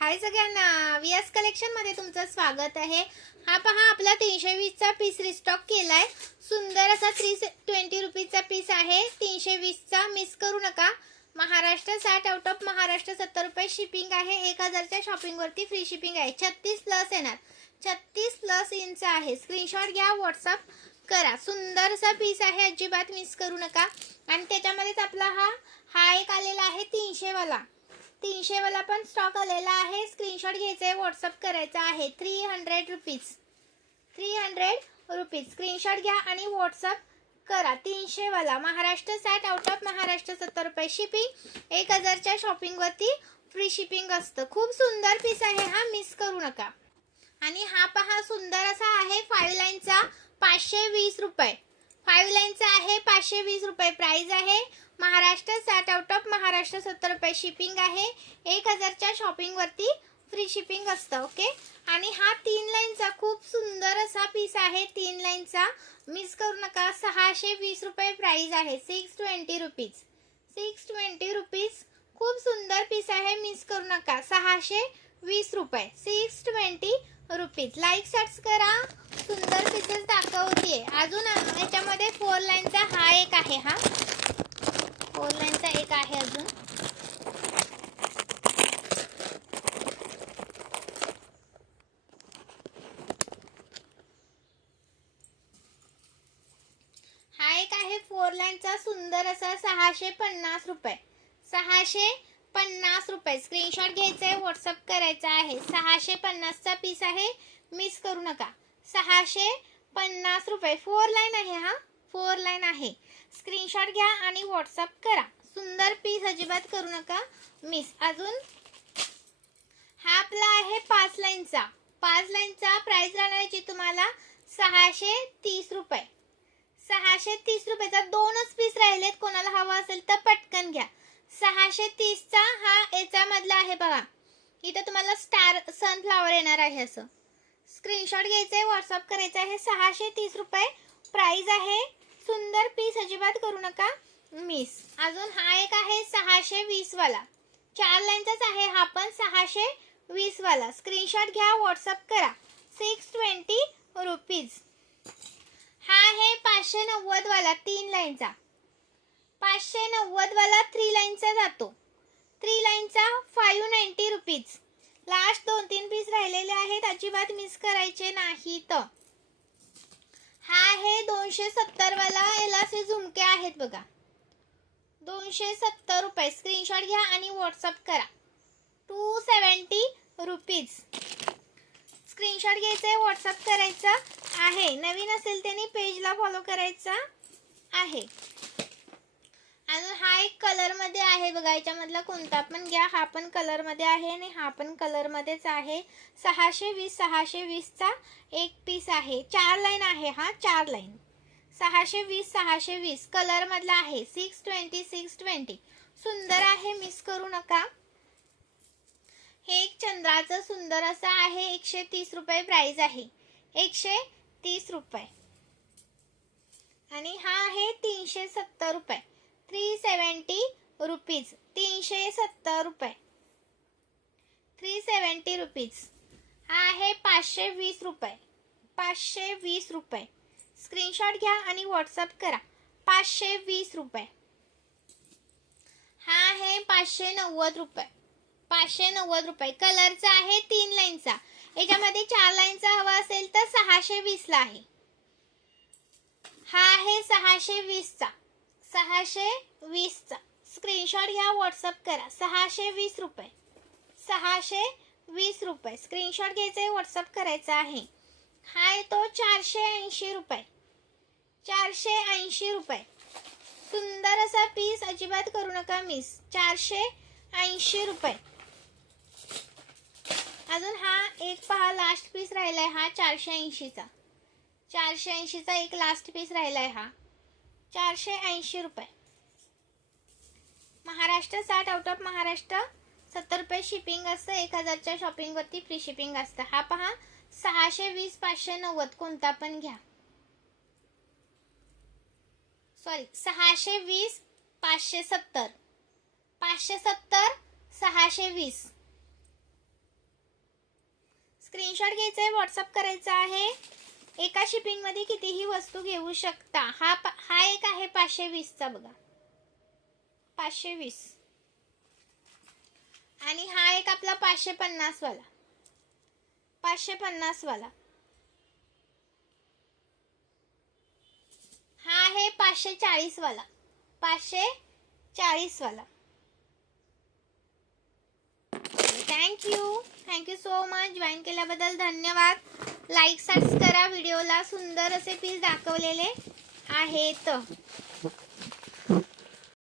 हाय सगळ्यांना, VS collection मध्ये तुमचं स्वागत आहे। हा पहा, आपला 320 चा पीस रिस्टॉक केलाय। सुंदर असा 320 रुपीचा पीस आहे। 320 चा मिस करू नका। महाराष्ट्र 60 आउट ऑफ महाराष्ट्र 70 रुपये शिपिंग आहे। 1000 च्या शॉपिंग वरती फ्री शिपिंग आहे। 36 प्लस येणार, 36 प्लस इंच आहे। स्क्रीनशॉट घ्या, व्हॉट्सअप करा। सुंदर असा पीस आहे, अजिबात मिस करू नका। आणि त्याच्यामध्येच आपला हा एक आलेला आहे 300 वाला। 300 वाला पण स्टॉक आलेला आहे। स्क्रीनशॉट घ्यायचा आहे, व्हॉट्सअप करायचा आहे। 300 रुपीज, 300 रुपीज स्क्रीनशॉट घ्या आणि व्हॉट्सअप करा। 300 वाला महाराष्ट्र 60 आउट ऑफ महाराष्ट्र 70 रुपये शिपिंग। 1000 च्या शॉपिंग वरती फ्री शिपिंग असतं। खूप सुंदर पीस आहे हा, मिस करू नका। आणि हा पहा, सुंदर असा आहे 5 लाईनचा 520 रुपये। 5 लाईनचा आहे 520 रुपये प्राइस आहे। महाराष्ट्र 60 आउट ऑफ महाराष्ट्र 70 रुपये शिपिंग आहे। 1000 च्या शॉपिंग वरती फ्री शिपिंग असतं। ओके। आणि हा 3 लाईनचा खूप सुंदर असा पीस आहे। 3 लाईनचा मिस करू नका। 620 रुपये प्राइस आहे। 620 रुपीज, 620 रुपीज खूप सुंदर पीस आहे, मिस करू नका। 620 रुपये, 620 रुपीज। लाईक सर्च करा, सुंदर पीसेस दाखवते। अजून याच्यामध्ये 4 लाईनचा हा एक आहे। हा 4 लाईनचा एक आहे अजून। हा एक आहे 4 लाईनचा सुंदर असा 650 रुपये, 650 रुपये। स्क्रीनशॉट घ्यायचा आहे, व्हॉट्सअप करायचा आहे। 650 चा पीस आहे, मिस करू नका। 650 रुपये। 4 लाईन आहे, हा 4 लाईन आहे। स्क्रीनशॉट घ्या आणि व्हॉट्सअप करा। सुंदर पीस, अजिबात करू नका मिस। अजून हा आपला आहे 5 लाईनचा। 5 लाईनचा प्राइस राहणार आहे तुम्हाला 630 रुपये, 630 रुपयाचा। दोनच पीस राहिलेत, कोणाला हवा असेल तर पटकन घ्या। 630 चा हा याचा मधला आहे बघा। इथे तुम्हाला स्टार सनफ्लावर येणार आहे असं। स्क्रीनशॉट घ्यायचा आहे, व्हॉट्सअप करायचा आहे। 630 रुपये प्राइस आहे। सुंदर पीस, अजिबात करू नका मिस। अजून हा एक आहे 620 वाला। 4 लाईनचाच आहे हा पण 620 वाला। स्क्रीनशॉट घ्या, व्हॉट्सअप करा। 620 रुपीज। हा आहे 590 वाला 3 लाईनचा। 590 वाला 3 लाईनचा जातो। 3 लाईनचा 590 रुपीज। लास्ट 2-3 पीस राहिलेले आहेत, अजिबात मिस करायचे नाहीत। हा आहे 270 वाला। याला असे झुमके आहेत बघा, 270 रुपये। स्क्रीनशॉट घ्या आणि व्हॉट्सअप करा। 270 रुपीज। स्क्रीनशॉट घ्यायचा आहे, व्हॉट्सअप करायचा आहे। नवीन असेल त्यांनी पेजला फॉलो करायचा आहे। अजून हा एक कलर मध्ये आहे बघा, याच्यामधला कोणता पण घ्या। हा पण कलर मध्ये आहे आणि हा पण कलर मध्येच आहे। 620, 620 चा एक पीस आहे। 4 लाईन आहे हा, 4 लाईन। 620, 620 कलर मधला आहे। 620, 620 सुंदर आहे, मिस करू नका। हे एक चंद्राचं सुंदर असं आहे। 130 रुपये प्राइस आहे, 130 रुपये। आणि हा आहे 370 रुपये, 370 रुपीज। 370 रुपये, 370 रुपीज। हा आहे 520 रुपये, 520 रुपये। स्क्रीनशॉट घ्या आणि व्हॉट्सअप करा। 520 रुपये। हा आहे 590 रुपये, 590 रुपये। कलरचा आहे 3 लाईनचा। याच्यामध्ये 4 लाईनचा हवा असेल तर 620 ला आहे। हा आहे 620 चा, 620 चा। स्क्रीनशॉट घ्या, व्हॉट्सअप करा। 620 रुपये, 620 रुपये। स्क्रीनशॉट घ्यायचा आहे, व्हॉट्सअप करायचा आहे। हा आहे तो 480 रुपये, 480 रुपये। सुंदर असा पीस, अजिबात करू नका मिस। 480 रुपये। अजून हा एक पहा, लास्ट पीस राहिलाय हा 480 चा। 480 चा एक लास्ट पीस राहिलाय हा, 480 रुपये। महाराष्ट्र 60 आउट ऑफ महाराष्ट्र 70 रुपये शिपिंग असतं। 1000 च्या शॉपिंग वरती फ्री शिपिंग असतं। हा पहा 620, 590 कोणता पण घ्या। सॉरी 620, 570, 570, 620 स्क्रीनशॉट घ्यायचा आहे, व्हॉट्सअप करायचा आहे. एका शिपिंग मध्ये कितीही वस्तू घेऊ शकता. हा एक आहे 520 चा बघा, 520. आणि हा एक आपला 550 वाला, 550 वाला. हा आहे 540 वाला, 540 वाला. Thank you so much. जॉईन केल्याबद्दल धन्यवाद. लाईक करा व्हिडिओला. सुंदर असे पीस दाखवलेले आहेत.